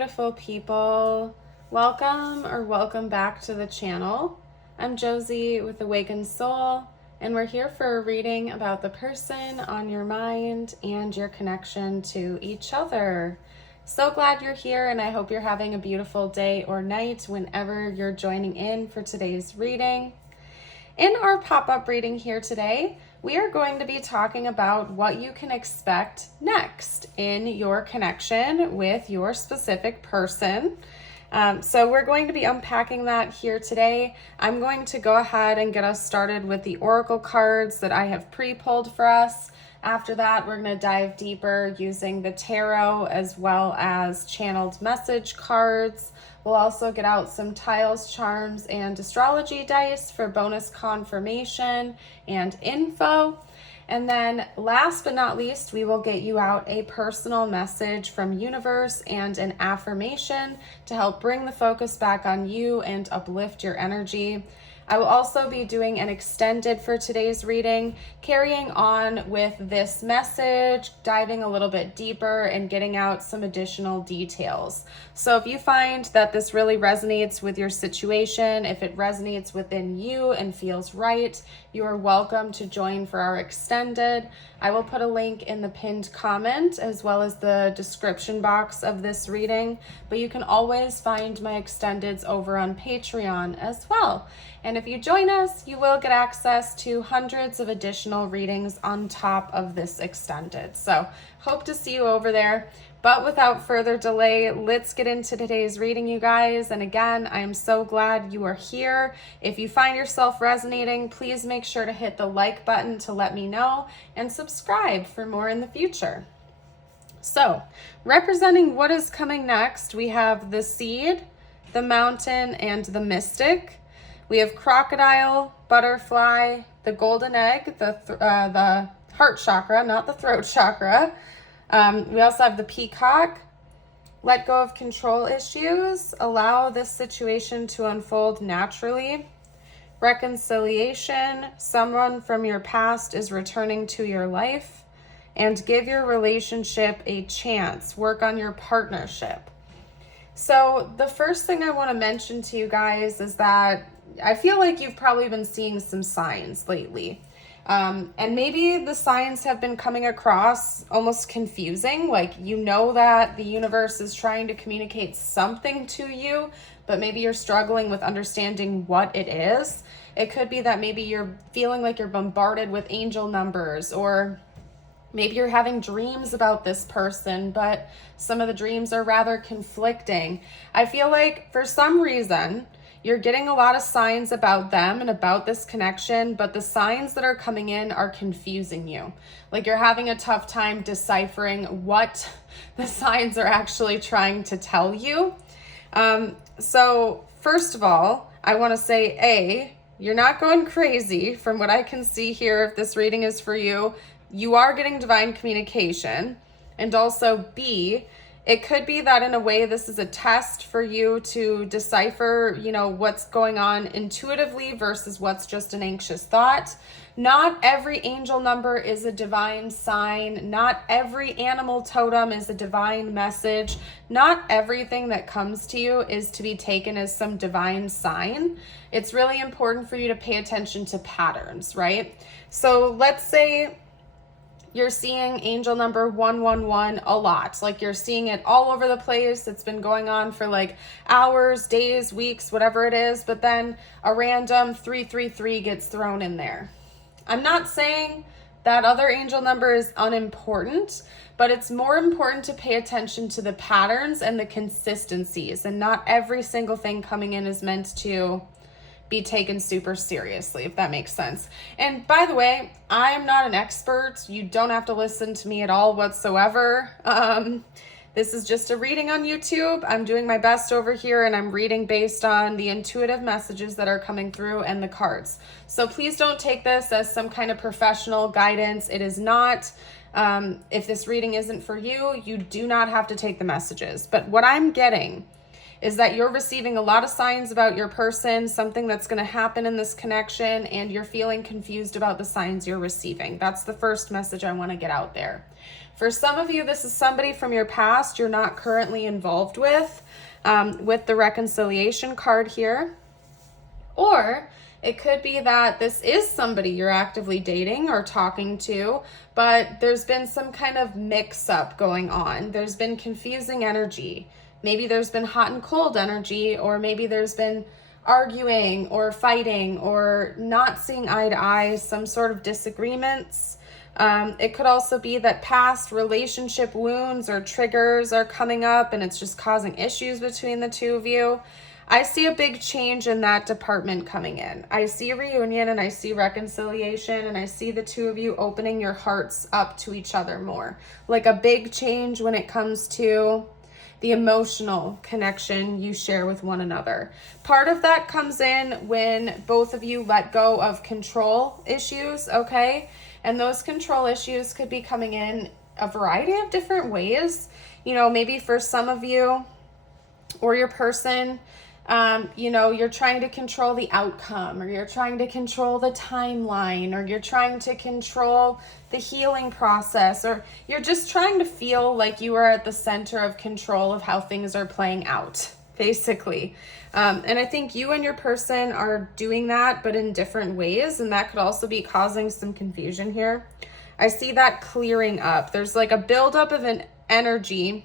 beautiful people. Welcome back to the channel. I'm Josie with Awakened Soul, and we're here for a reading about the person on your mind and your connection to each other. So glad you're here, and I hope you're having a beautiful day or night whenever you're joining in for today's reading. In our pop-up reading here today, we are going to be talking about what you can expect next in your connection with your specific person. So we're going to be unpacking that here today. I'm going to go ahead and get us started with the oracle cards that I have pre-pulled for us. After that, we're going to dive deeper using the tarot as well as channeled message cards. We'll also get out some tiles, charms, and astrology dice for bonus confirmation and info. And then last but not least, we will get you out a personal message from universe and an affirmation to help bring the focus back on you and uplift your energy. I will also be doing an extended for today's reading, carrying on with this message, diving a little bit deeper and getting out some additional details. So if you find that this really resonates with your situation, if it resonates within you and feels right, you are welcome to join for our extended. I will put a link in the pinned comment as well as the description box of this reading, but you can always find my extendeds over on Patreon as well. And if you join us, you will get access to hundreds of additional readings on top of this extended. So hope to see you over there. But without further delay, let's get into today's reading, you guys. And again, I am so glad you are here. If you find yourself resonating, please make sure to hit the like button to let me know and subscribe for more in the future. So, representing what is coming next, we have the Seed, the Mountain, and the Mystic. We have Crocodile, Butterfly, the Golden Egg, the heart chakra, not the throat chakra. We also have the Peacock. Let go of control issues. Allow this situation to unfold naturally. Reconciliation. Someone from your past is returning to your life. And give your relationship a chance. Work on your partnership. So the first thing I want to mention to you guys is that I feel like you've probably been seeing some signs lately. And maybe the signs have been coming across almost confusing, like you know that the universe is trying to communicate something to you, but maybe you're struggling with understanding what it is. It could be that maybe you're feeling like you're bombarded with angel numbers, or maybe you're having dreams about this person, but some of the dreams are rather conflicting. I feel like for some reason, you're getting a lot of signs about them and about this connection, but the signs that are coming in are confusing you. Like you're having a tough time deciphering what the signs are actually trying to tell you. So first of all, I want to say, you're not going crazy from what I can see here. If this reading is for you, you are getting divine communication. And also B, it could be that in a way this is a test for you to decipher, what's going on intuitively versus what's just an anxious thought. Not every angel number is a divine sign. Not every animal totem is a divine message. Not everything that comes to you is to be taken as some divine sign. It's really important for you to pay attention to patterns, right? So let's say you're seeing angel number 111 a lot. Like you're seeing it all over the place. It's been going on for like hours, days, weeks, whatever it is. But then a random 333 gets thrown in there. I'm not saying that other angel number is unimportant, but it's more important to pay attention to the patterns and the consistencies. And not every single thing coming in is meant to be taken super seriously, if that makes sense. And by the way, I am not an expert. You don't have to listen to me at all whatsoever. This is just a reading on YouTube. I'm doing my best over here, and I'm reading based on the intuitive messages that are coming through and the cards. So please don't take this as some kind of professional guidance. It is not. If this reading isn't for you, you do not have to take the messages. But what I'm getting is that you're receiving a lot of signs about your person, something that's going to happen in this connection, and you're feeling confused about the signs you're receiving. That's the first message I want to get out there. For some of you, this is somebody from your past you're not currently involved with the reconciliation card here. Or it could be that this is somebody you're actively dating or talking to, but there's been some kind of mix-up going on. There's been confusing energy. Maybe there's been hot and cold energy, or maybe there's been arguing or fighting or not seeing eye to eye, some sort of disagreements. It could also be that past relationship wounds or triggers are coming up and it's just causing issues between the two of you. I see a big change in that department coming in. I see a reunion and I see reconciliation, and I see the two of you opening your hearts up to each other more. Like a big change when it comes to the emotional connection you share with one another. Part of that comes in when both of you let go of control issues, okay? And those control issues could be coming in a variety of different ways. You know, maybe for some of you or your person, you know, you're trying to control the outcome, or you're trying to control the timeline, or you're trying to control the healing process, or you're just trying to feel like you are at the center of control of how things are playing out, basically. And I think you and your person are doing that, but in different ways, and that could also be causing some confusion here. I see that clearing up. There's like a buildup of an energy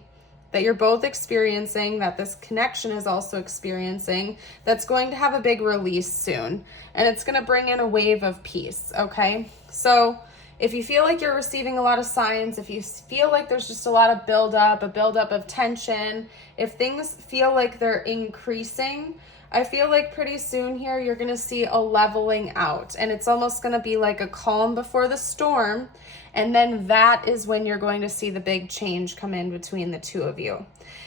that you're both experiencing, that this connection is also experiencing, that's going to have a big release soon. And it's going to bring in a wave of peace, okay? So if you feel like you're receiving a lot of signs, if you feel like there's just a lot of buildup, a buildup of tension, if things feel like they're increasing, I feel like pretty soon here you're going to see a leveling out. And it's almost going to be like a calm before the storm. And then that is when you're going to see the big change come in between the two of you.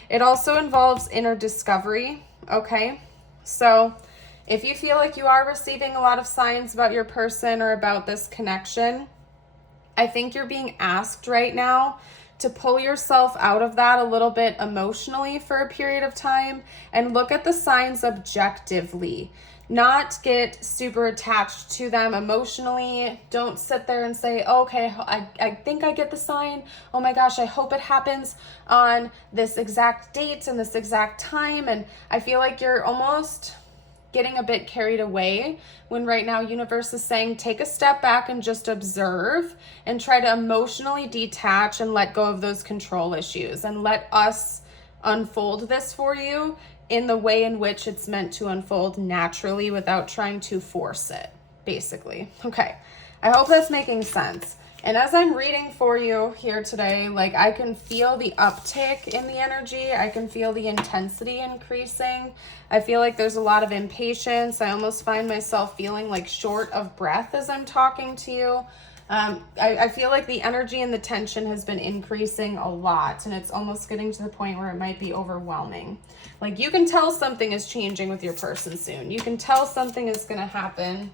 It also involves inner discovery, okay? So if you feel like you are receiving a lot of signs about your person or about this connection, I think you're being asked right now to pull yourself out of that a little bit emotionally for a period of time and look at the signs objectively. Not get super attached to them emotionally. Don't sit there and say, oh, okay, I think I get the sign. Oh my gosh, I hope it happens on this exact date and this exact time. And I feel like you're almost getting a bit carried away when right now universe is saying take a step back and just observe and try to emotionally detach and let go of those control issues and let us unfold this for you in the way in which it's meant to unfold naturally without trying to force it, basically. Okay, I hope that's making sense. And as I'm reading for you here today, like I can feel the uptick in the energy. I can feel the intensity increasing. I feel like there's a lot of impatience. I almost find myself feeling like short of breath as I'm talking to you. I feel like the energy and the tension has been increasing a lot, and it's almost getting to the point where it might be overwhelming. Like you can tell something is changing with your person soon. You can tell something is going to happen,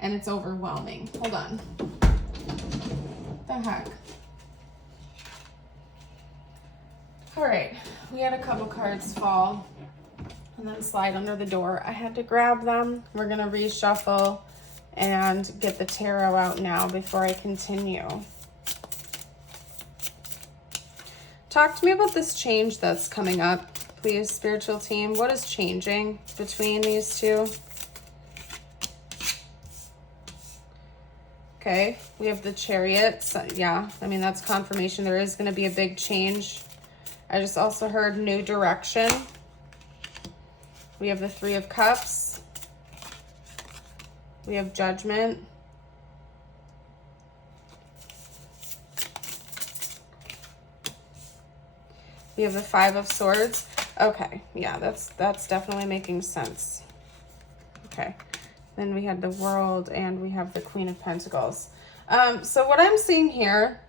and it's overwhelming. Hold on. What the heck? All right, we had a couple cards fall and then slide under the door. I had to grab them. We're going to reshuffle and get the tarot out now before I continue. Talk to me about this change that's coming up, please, spiritual team. What is changing between these two? Okay, we have the Chariot. So, yeah, I mean, that's confirmation. There is going to be a big change. I just also heard new direction. We have the Three of Cups. We have Judgment. We have the Five of Swords. Okay, yeah, that's definitely making sense. Okay, then we had the World and we have the Queen of Pentacles. So what I'm seeing here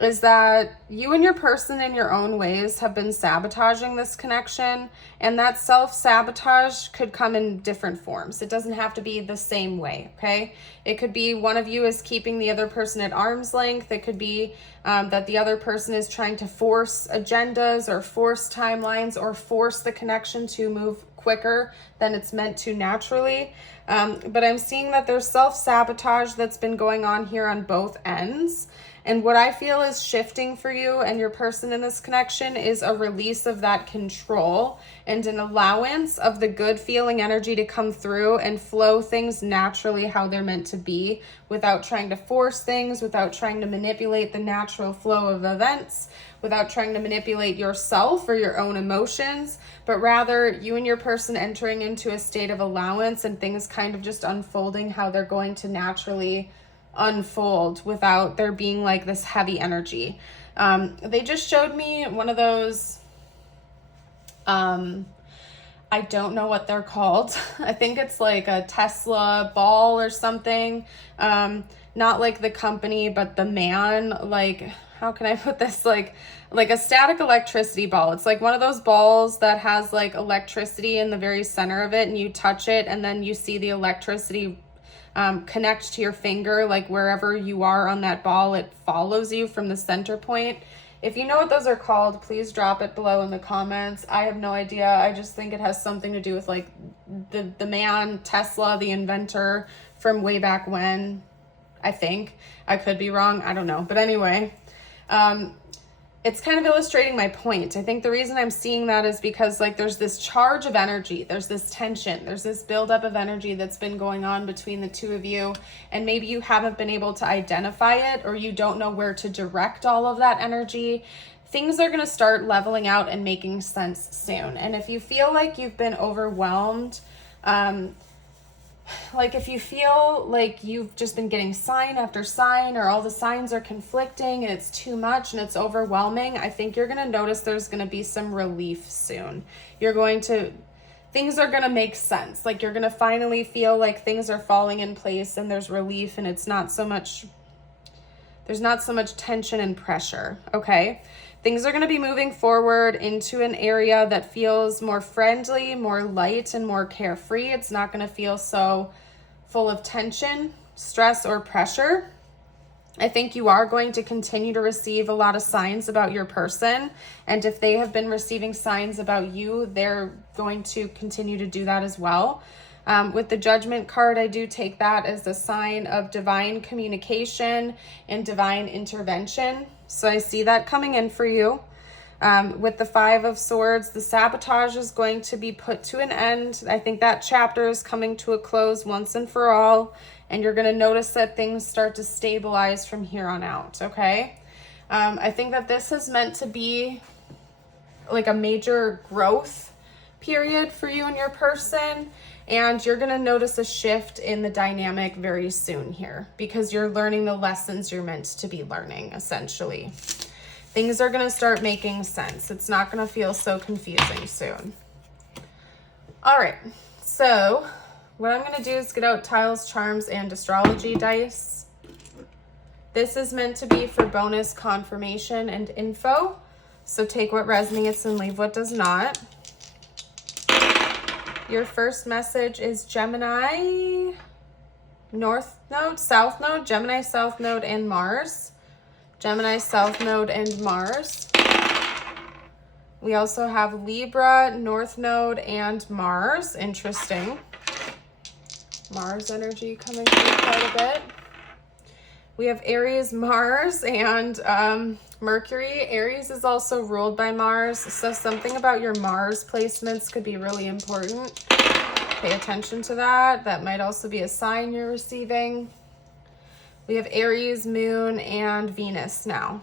is that you and your person in your own ways have been sabotaging this connection, and that self-sabotage could come in different forms. It doesn't have to be the same way, okay? It could be one of you is keeping the other person at arm's length. It could be that the other person is trying to force agendas or force timelines or force the connection to move quicker than it's meant to naturally. But I'm seeing that there's self-sabotage that's been going on here on both ends. And what I feel is shifting for you and your person in this connection is a release of that control and an allowance of the good feeling energy to come through and flow things naturally how they're meant to be, without trying to force things, without trying to manipulate the natural flow of events, without trying to manipulate yourself or your own emotions, but rather you and your person entering into a state of allowance and things kind of just unfolding how they're going to naturally unfold without there being like this heavy energy. They just showed me one of those, I don't know what they're called. I think it's like a Tesla ball or something. Not like the company, but the man, like, how can I put this? Like a static electricity ball. It's like one of those balls that has like electricity in the very center of it, and you touch it and then you see the electricity connect to your finger, like wherever you are on that ball, it follows you from the center point. If you know what those are called, please drop it below in the comments. I have no idea. I just think it has something to do with like the man, Tesla, the inventor from way back when, I think. I could be wrong. I don't know. But anyway, it's kind of illustrating my point. I think the reason I'm seeing that is because like there's this charge of energy, there's this tension, there's this buildup of energy that's been going on between the two of you, and maybe you haven't been able to identify it, or you don't know where to direct all of that energy. Things are going to start leveling out and making sense soon. And if you feel like you've been overwhelmed, like if you feel like you've just been getting sign after sign, or all the signs are conflicting and it's too much and it's overwhelming, I think you're going to notice there's going to be some relief soon. Things are going to make sense. Like you're going to finally feel like things are falling in place and there's relief, and there's not so much tension and pressure. Okay. Things are going to be moving forward into an area that feels more friendly, more light, and more carefree. It's not going to feel so full of tension, stress, or pressure. I think you are going to continue to receive a lot of signs about your person. And if they have been receiving signs about you, they're going to continue to do that as well. With the Judgment card, I do take that as a sign of divine communication and divine intervention. So I see that coming in for you. With the Five of Swords, the sabotage is going to be put to an end. I think that chapter is coming to a close once and for all. And you're going to notice that things start to stabilize from here on out, okay? I think that this is meant to be like a major growth period for you and your person. And you're going to notice a shift in the dynamic very soon here, because you're learning the lessons you're meant to be learning, essentially. Things are going to start making sense. It's not going to feel so confusing soon. All right. So what I'm going to do is get out tiles, charms, and astrology dice. This is meant to be for bonus confirmation and info. So take what resonates and leave what does not. Your first message is Gemini, North Node, South Node, Gemini, South Node, and Mars. Gemini, South Node, and Mars. We also have Libra, North Node, and Mars. Interesting. Mars energy coming through quite a bit. We have Aries, Mars, and Mercury. Aries is also ruled by Mars, so something about your Mars placements could be really important. Pay attention to that. That might also be a sign you're receiving. We have Aries, Moon, and Venus now.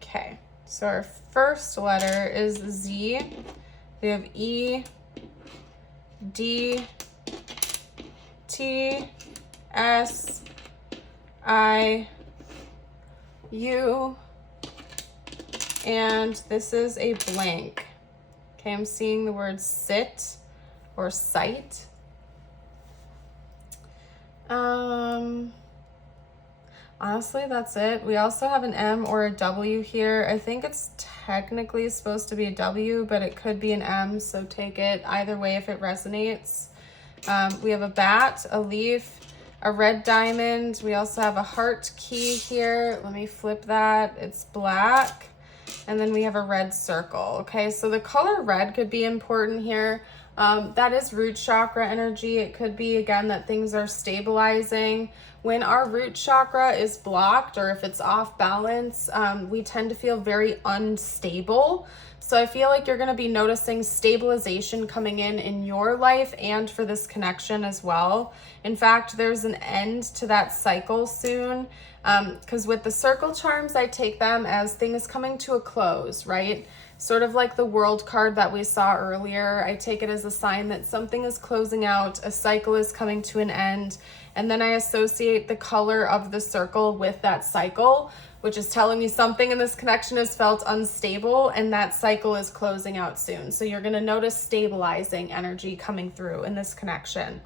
Okay, so our first letter is Z. We have E, D, T, S, I, U, and this is a blank. Okay, I'm seeing the word sit or sight. Honestly, that's it. We also have an M or a W here. I think it's technically supposed to be a W, but it could be an M, so take it either way if it resonates. We have a bat, a leaf, a red diamond. We also have a heart key here. Let me flip that. It's black. And then we have a red circle. Okay, so the color red could be important here. That is root chakra energy. It could be, again, that things are stabilizing. When our root chakra is blocked or if it's off balance, we tend to feel very unstable. So I feel like you're going to be noticing stabilization coming in your life and for this connection as well. In fact, there's an end to that cycle soon, because with the circle charms, I take them as things coming to a close, right? Sort of like the World card that we saw earlier. I take it as a sign that something is closing out, a cycle is coming to an end, and then I associate the color of the circle with that cycle, which is telling me something in this connection has felt unstable and that cycle is closing out soon. So you're going to notice stabilizing energy coming through in this connection.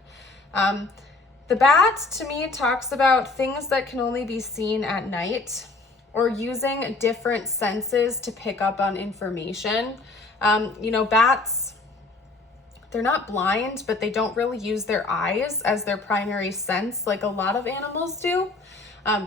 The bat, to me, talks about things that can only be seen at night or using different senses to pick up on information. Bats, they're not blind, but they don't really use their eyes as their primary sense like a lot of animals do.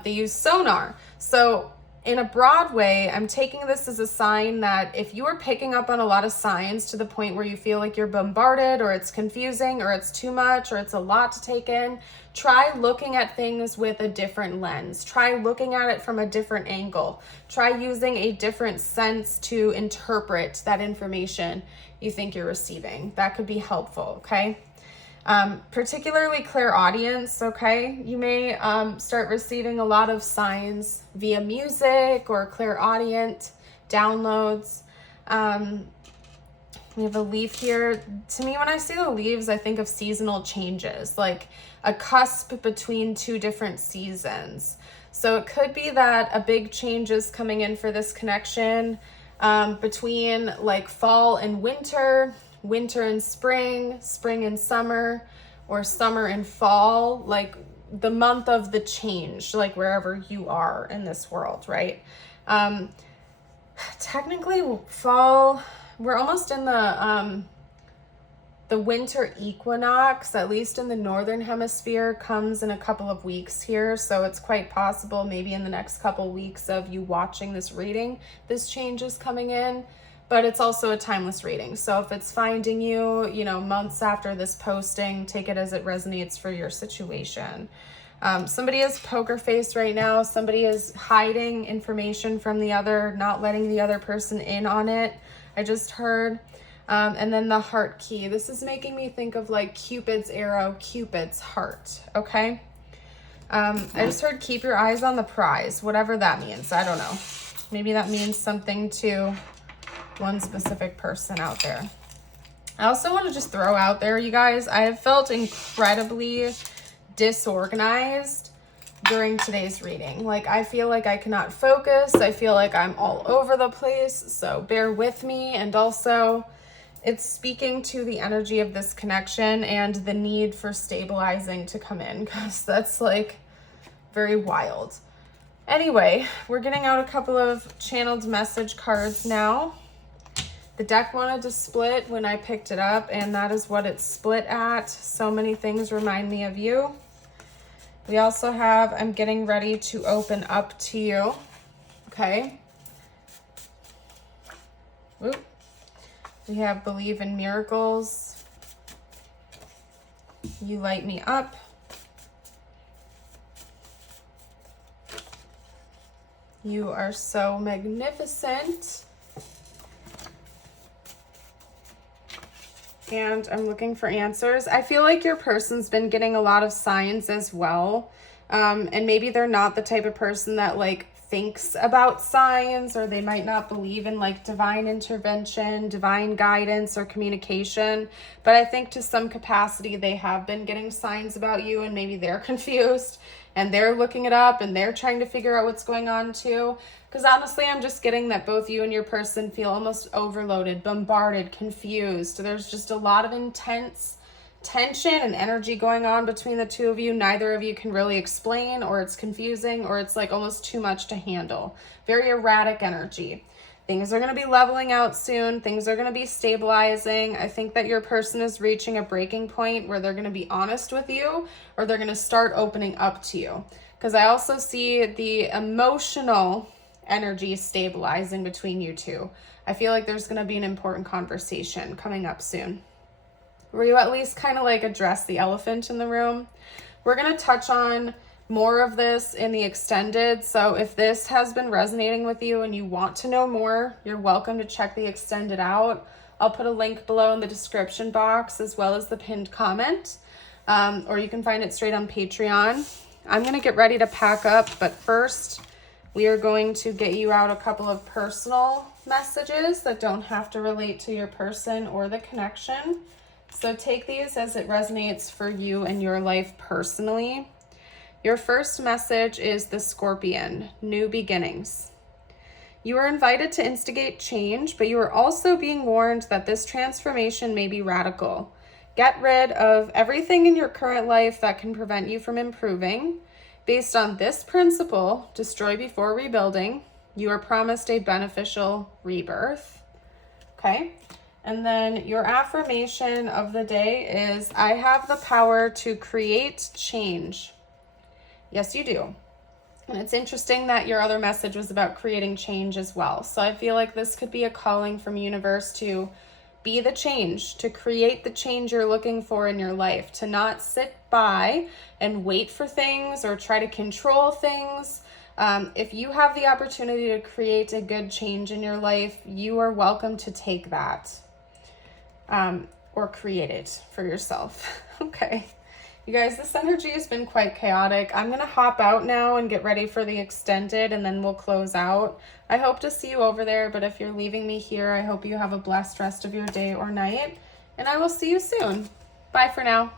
They use sonar. So in a broad way, I'm taking this as a sign that if you are picking up on a lot of signs to the point where you feel like you're bombarded or it's confusing or it's too much or it's a lot to take in, try looking at things with a different lens. Try looking at it from a different angle. Try using a different sense to interpret that information you think you're receiving. That could be helpful, okay? Particularly clairaudience, okay? You may start receiving a lot of signs via music or clairaudient downloads. We have a leaf here. To me, when I see the leaves, I think of seasonal changes, like a cusp between two different seasons. So it could be that a big change is coming in for this connection between like fall and winter, winter and spring, spring and summer, or summer and fall, like the month of the change, like wherever you are in this world, right? Technically fall, we're almost in the winter equinox, at least in the northern hemisphere, comes in a couple of weeks here. So it's quite possible maybe in the next couple weeks of you watching this reading, this change is coming in. But it's also a timeless reading. So if it's finding you, months after this posting, take it as it resonates for your situation. Somebody is poker face right now. Somebody is hiding information from the other, not letting the other person in on it. I just heard. And then the heart key. This is making me think of like Cupid's arrow, Cupid's heart. Okay. I just heard keep your eyes on the prize, whatever that means. I don't know. Maybe that means something to one specific person out there. I also want to just throw out there, you guys, I have felt incredibly disorganized during today's reading. Like, I feel like I cannot focus. I feel like I'm all over the place. So bear with me. And also, it's speaking to the energy of this connection and the need for stabilizing to come in, because that's like very wild. Anyway, we're getting out a couple of channeled message cards now. The deck wanted to split when I picked it up, and that is what it's split at. So many things remind me of you. We also have, I'm getting ready to open up to you. Okay. Oop. We have believe in miracles. You light me up. You are so magnificent. And I'm looking for answers. I feel like your person's been getting a lot of signs as well. And maybe they're not the type of person that like thinks about signs, or they might not believe in like divine intervention, divine guidance, or communication. But I think to some capacity they have been getting signs about you, and maybe they're confused and they're looking it up and they're trying to figure out what's going on too. Because honestly, I'm just getting that both you and your person feel almost overloaded, bombarded, confused. There's just a lot of intense tension and energy going on between the two of you. Neither of you can really explain, or it's confusing, or it's like almost too much to handle. Very erratic energy. Things are going to be leveling out soon. Things are going to be stabilizing. I think that your person is reaching a breaking point where they're going to be honest with you, or they're going to start opening up to you. Because I also see the emotional energy stabilizing between you two. I feel like there's going to be an important conversation coming up soon, where you at least kind of like address the elephant in the room. We're going to touch on more of this in the extended. So if this has been resonating with you and you want to know more, you're welcome to check the extended out. I'll put a link below in the description box as well as the pinned comment, or you can find it straight on Patreon. I'm going to get ready to pack up, but first we are going to get you out a couple of personal messages that don't have to relate to your person or the connection. So take these as it resonates for you and your life personally. Your first message is the Scorpion, new beginnings. You are invited to instigate change, but you are also being warned that this transformation may be radical. Get rid of everything in your current life that can prevent you from improving. Based on this principle, destroy before rebuilding, you are promised a beneficial rebirth. Okay. And then your affirmation of the day is, I have the power to create change. Yes, you do. And it's interesting that your other message was about creating change as well. So I feel like this could be a calling from universe to be the change, to create the change you're looking for in your life, to not sit by and wait for things or try to control things. If you have the opportunity to create a good change in your life, you are welcome to take that or create it for yourself. Okay. You guys, this energy has been quite chaotic. I'm going to hop out now and get ready for the extended, and then we'll close out. I hope to see you over there, but if you're leaving me here, I hope you have a blessed rest of your day or night, and I will see you soon. Bye for now.